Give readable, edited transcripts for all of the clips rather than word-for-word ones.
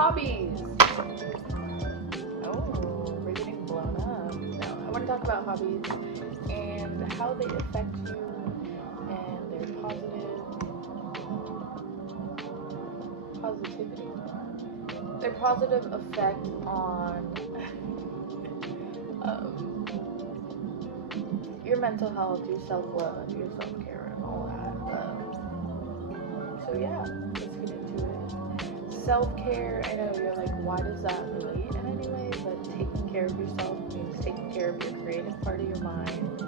Hobbies! Oh, we're getting blown up. No, I want to talk about hobbies and how they affect you and their positive effect on your mental health, your self-love, your self-care, and all that. So yeah, let's get into it. Self-care, I know you're like, why does that relate in any way? But taking care of yourself means taking care of your creative part of your mind,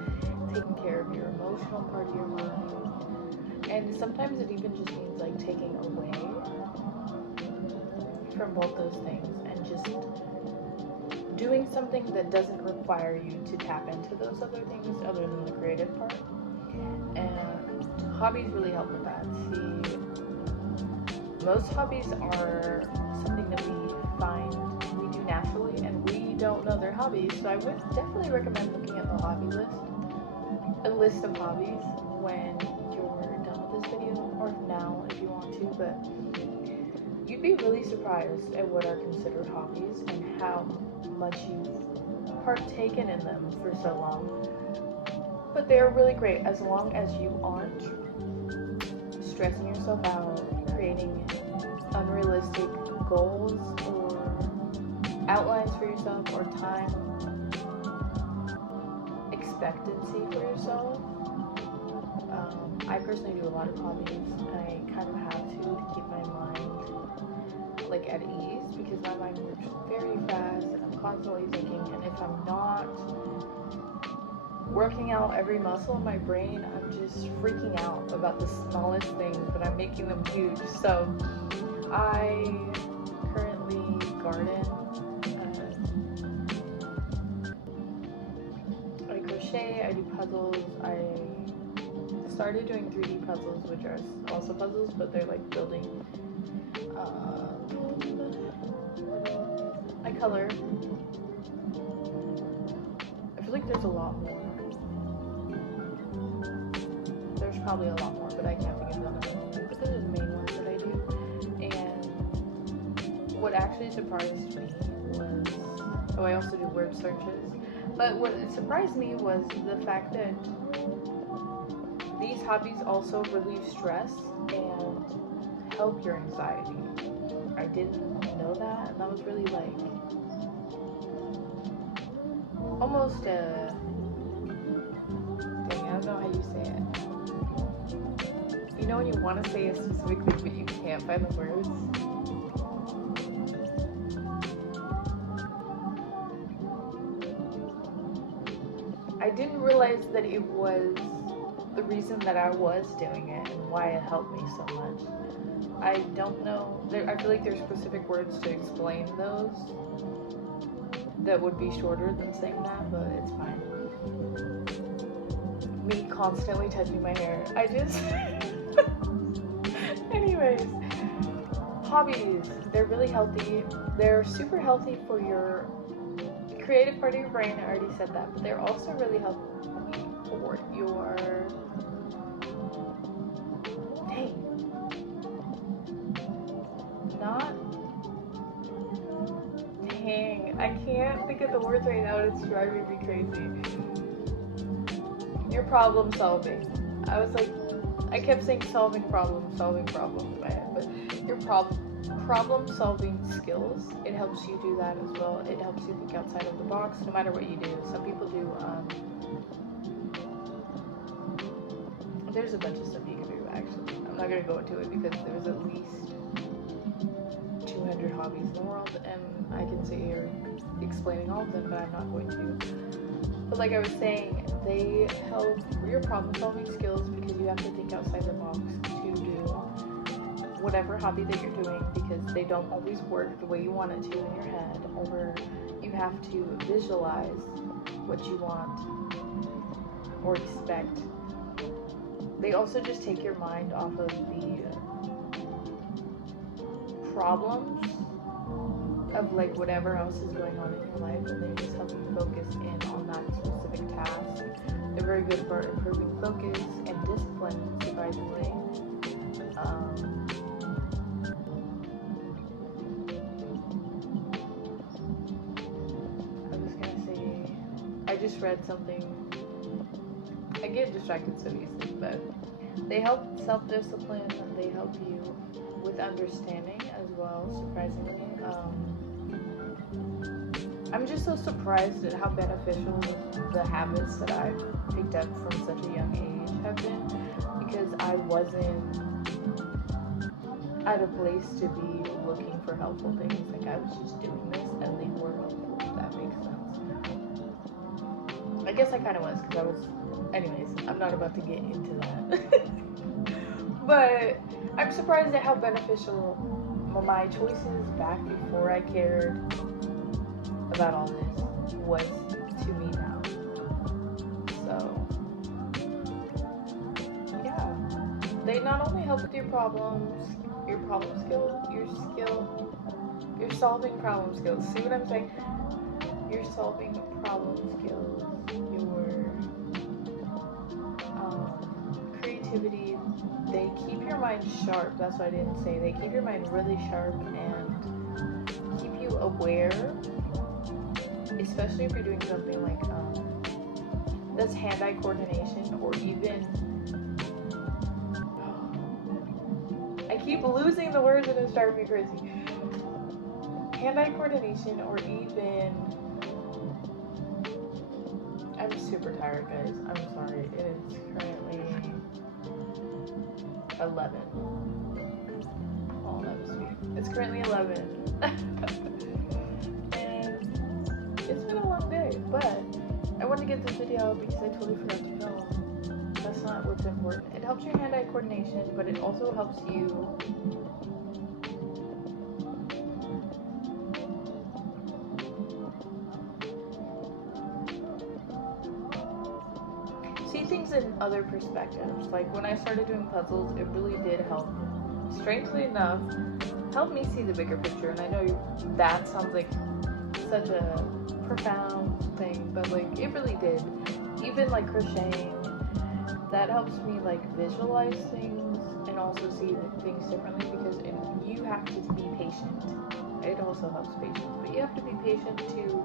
taking care of your emotional part of your mind, and sometimes it even just means like taking away from both those things and just doing something that doesn't require you to tap into those other things other than the creative part. And hobbies really help with that. See, most hobbies are something that we find we do naturally and we don't know they're hobbies. So I would definitely recommend looking at the hobby list, a list of hobbies when you're done with this video, or now if you want to, but you'd be really surprised at what are considered hobbies and how much you've partaken in them for so long. But they're really great as long as you aren't stressing yourself out, creating unrealistic goals or outlines for yourself or time expectancy for yourself. I personally do a lot of hobbies. I kind of have to keep my mind like at ease because my mind works very fast and I'm constantly thinking, and if I'm not working out every muscle in my brain, I'm just freaking out about the smallest things, but I'm making them huge. So I currently garden, I crochet, I do puzzles, I started doing 3D puzzles, which are also puzzles, but they're like building. I color. I feel like there's a lot more. There's probably a lot more, but I can't think of them at the moment. But those are the main ones that I do. And what actually surprised me was, oh, I also do word searches. But what surprised me was the fact that these hobbies also relieve stress and help your anxiety. I didn't know that, and that was really like almost a dang, I don't know how you say it. You know when you want to say it specifically but you can't find the words? I didn't realize that it was the reason that I was doing it and why it helped me so much. I don't know. I feel like there's specific words to explain those that would be shorter than saying that, but it's fine. Me constantly touching my hair. I just... Anyways. Hobbies. They're really healthy. They're super healthy for your creative part of your brain. I already said that. But they're also really healthy for your... Dang, I can't think of the words right now, and it's driving me crazy. Your problem solving. I was like, I kept saying solving problem in my head, but your problem solving skills, it helps you do that as well. It helps you think outside of the box, no matter what you do. Some people do, there's a bunch of stuff you can do, actually. I'm not going to go into it because there's at least 200 hobbies in the world, and I can sit here explaining all of them, but I'm not going to. But like I was saying, they help your problem-solving skills because you have to think outside the box to do whatever hobby that you're doing, because they don't always work the way you want it to in your head, or you have to visualize what you want or expect. They also just take your mind off of the problems of like whatever else is going on in your life, and they just help you focus in on that specific task. They're very good for improving focus and discipline, surprisingly. just read something. I get distracted so easily, but they help self-discipline. They help you with understanding as well, surprisingly. I'm just so surprised at how beneficial the habits that I've picked up from such a young age have been, because I wasn't at a place to be looking for helpful things. Like, I was just doing this and they were helpful, if that makes sense. I guess I kind of was, because I was, anyways, I'm not about to get into that. But I'm surprised at how beneficial my choices back before I cared about all this was to me now. So, yeah. They not only help with your problem skills, your solving problem skills. See what I'm saying? Your solving problem skills, your creativity. They keep your mind sharp. That's what I didn't say. They keep your mind really sharp and keep you aware, especially if you're doing something like that's hand-eye coordination, or even, I keep losing the words and it's driving me crazy. Hand-eye coordination, or even, I'm super tired, guys. I'm sorry. It is currently 11. Oh, that was sweet. It's currently 11. And it's been a long day, but I wanted to get this video out because I totally forgot to film. That's not what's important. It helps your hand-eye coordination, but it also helps you see things in other perspectives. Like, when I started doing puzzles, it really did help. Strangely enough, help me see the bigger picture. And I know that sounds like such a profound thing, but like, it really did. Even like crocheting, that helps me like visualize things and also see things differently, because you have to be patient. It also helps patience, but you have to be patient to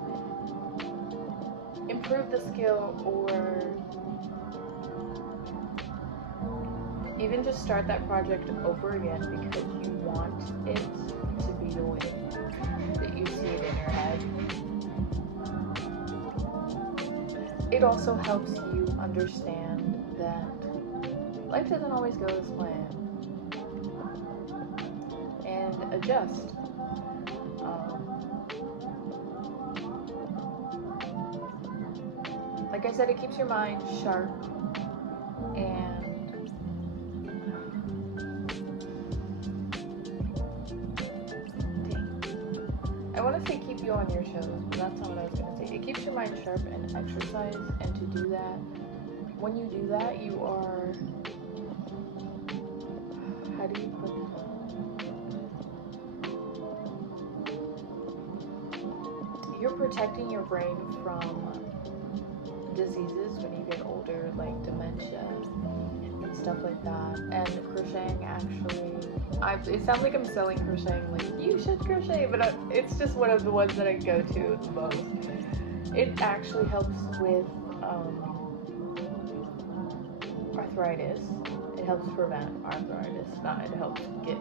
improve the skill, or even just start that project over again because you want it to be the way that you see it in your head. It also helps you understand that life doesn't always go as planned, and adjust. Like I said, it keeps your mind sharp, and I want to say keep you on your toes, but that's not what I was going to say. It keeps your mind sharp and exercise, and to do that, when you do that, you are, how do you put it? You're protecting your brain from diseases when you get older, like dementia and stuff like that. And crocheting actually, it sounds like I'm selling crocheting, like you should crochet, but it's just one of the ones that I go to the most. It actually helps with arthritis. It helps prevent arthritis, not it helps get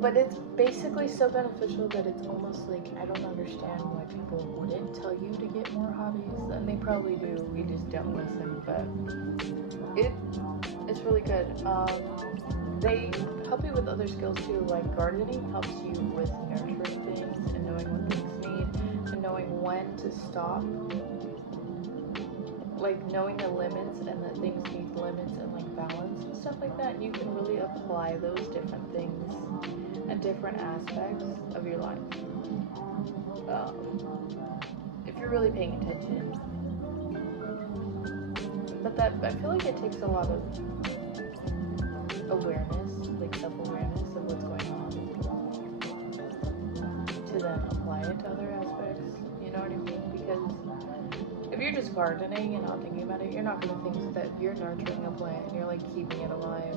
but it's basically so beneficial that it's almost like, I don't understand why people wouldn't tell you to get more hobbies, and they probably do, we just don't listen. But it's really good. They help you with other skills too, like gardening helps you with nurturing things and knowing what things need and knowing when to stop, like knowing the limits and that things need limits and like balance and stuff like that. And you can really apply those different things and different aspects of your life if you're really paying attention. But that, I feel like it takes a lot of awareness, like self-awareness of what's going on, to then apply it to other aspects, you know what I mean? Because if you're just gardening and not thinking about it, you're not going to think that you're nurturing a plant and you're like keeping it alive,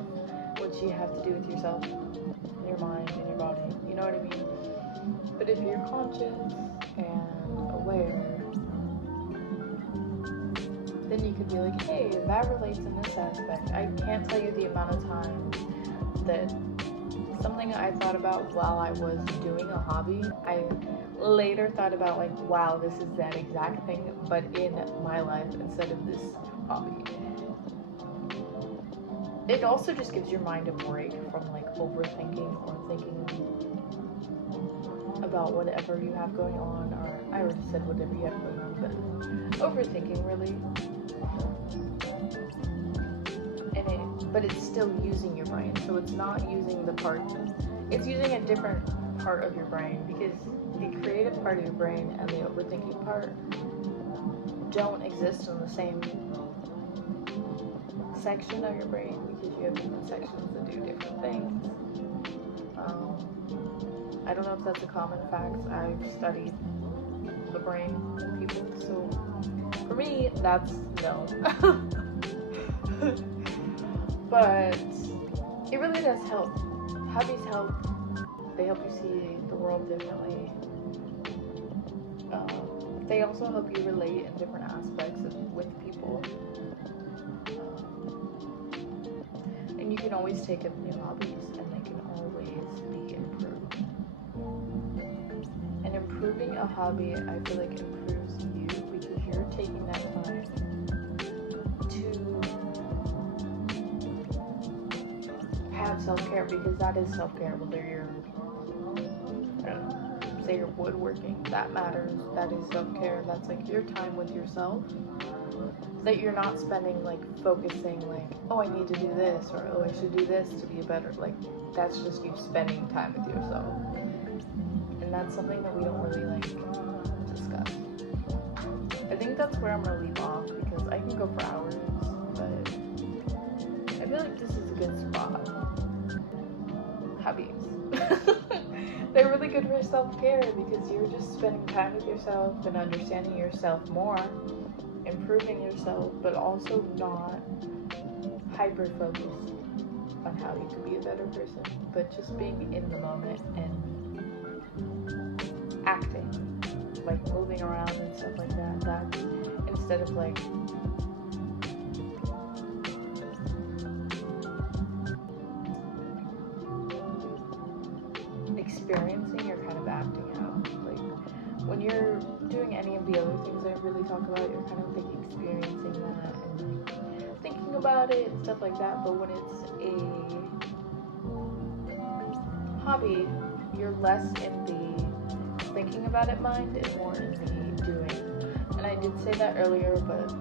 which you have to do with yourself, your mind, and your body, you know what I mean? But if you're conscious and aware, then you could be like, hey, that relates in this aspect. I can't tell you the amount of time that something I thought about while I was doing a hobby, I later thought about like, wow, this is that exact thing, but in my life instead of this hobby. It also just gives your mind a break from like overthinking or thinking about whatever you have going on, or I already said whatever you have going on, but overthinking really. But it's still using your brain, so it's not using the part, it's using a different part of your brain, because the creative part of your brain and the overthinking part don't exist in the same section of your brain, because you have different sections that do different things. I don't know if that's a common fact. I've studied the brain of people, so for me, that's known. But it really does help. Hobbies help. They help you see the world differently. They also help you relate in different aspects with people. And you can always take up new hobbies, and they can always be improved. And improving a hobby, I feel like improves you, because you're taking that time to have self-care, because that is self-care. Whether you're, I don't know, say you're woodworking, that matters. That is self-care. That's like your time with yourself, that you're not spending like focusing like, oh, I need to do this, or oh, I should do this to be a better, like, that's just you spending time with yourself. And that's something that we don't really like discuss. I think that's where I'm gonna leave off, because I can go for hours, but I feel like this is a good spot. Hobbies. They're really good for self-care, because you're just spending time with yourself and understanding yourself more, improving yourself, but also not hyper-focused on how you could be a better person, but just being in the moment and acting, like moving around and stuff like that. That instead of like experiencing, you're kind of acting out. Like when you're doing any of the other things I really talk about, you're kind of like experiencing that and like thinking about it and stuff like that. But when it's a hobby, you're less in the thinking about it mind and more in the doing. And I did say that earlier, but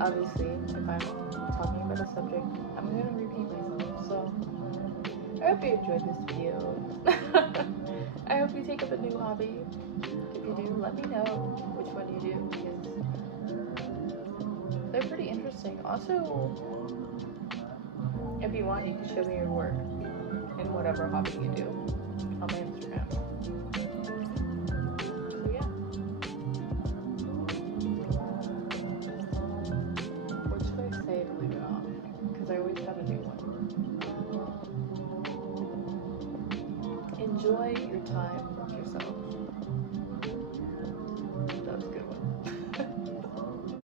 obviously if I'm talking about a subject, I'm going to repeat myself. So I hope you enjoyed this video. I hope you take up a new hobby. If you do, let me know which one you do, because they're pretty interesting. Also, if you want, you can show me your work in whatever hobby you do on my Instagram. So yeah. What should I say to leave it off? Because I always have a new one. Enjoy your time